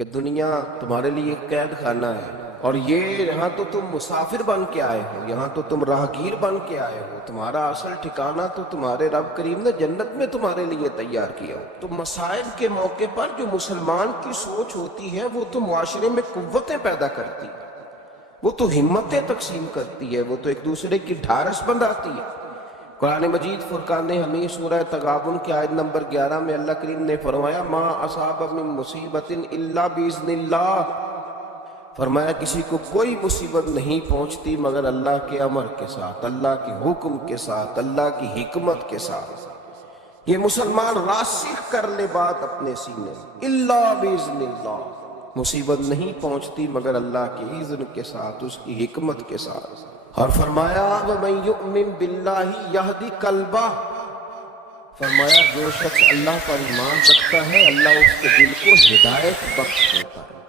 کہ دنیا تمہارے لیے ایک قید خانہ ہے، اور یہ یہاں تو تم مسافر بن کے آئے ہو، یہاں تو تم راہگیر بن کے آئے ہو، تمہارا اصل ٹھکانہ تو تمہارے رب کریم نے جنت میں تمہارے لیے تیار کیا ہو۔ تو مسائل کے موقع پر جو مسلمان کی سوچ ہوتی ہے وہ تو معاشرے میں قوتیں پیدا کرتی ہے، وہ تو ہمتیں تقسیم کرتی ہے، وہ تو ایک دوسرے کی ڈھارس بندھاتی ہے۔ قرآن مجید فرقان حمید سورہ تغابن کی آیت نمبر 11 میں اللہ کریم نے فرمایا ما اصاب من مصیبت الا باذن اللہ، فرمایا کسی کو کوئی مصیبت نہیں پہنچتی مگر اللہ کے امر کے ساتھ، اللہ کے حکم کے ساتھ، اللہ کی حکمت کے ساتھ۔ یہ مسلمان راسخ کر لے بات اپنے سینے میں، الا باذن اللہ، مصیبت نہیں پہنچتی مگر اللہ کی اذن کے ساتھ، اس کی حکمت کے ساتھ۔ اور فرمایا وَمَن يُؤْمِن بِاللَّهِ يَهْدِ قَلْبَهُ، فرمایا جو شخص اللہ پر ایمان رکھتا ہے اللہ اس کے دل کو ہدایت بخش دیتا ہے۔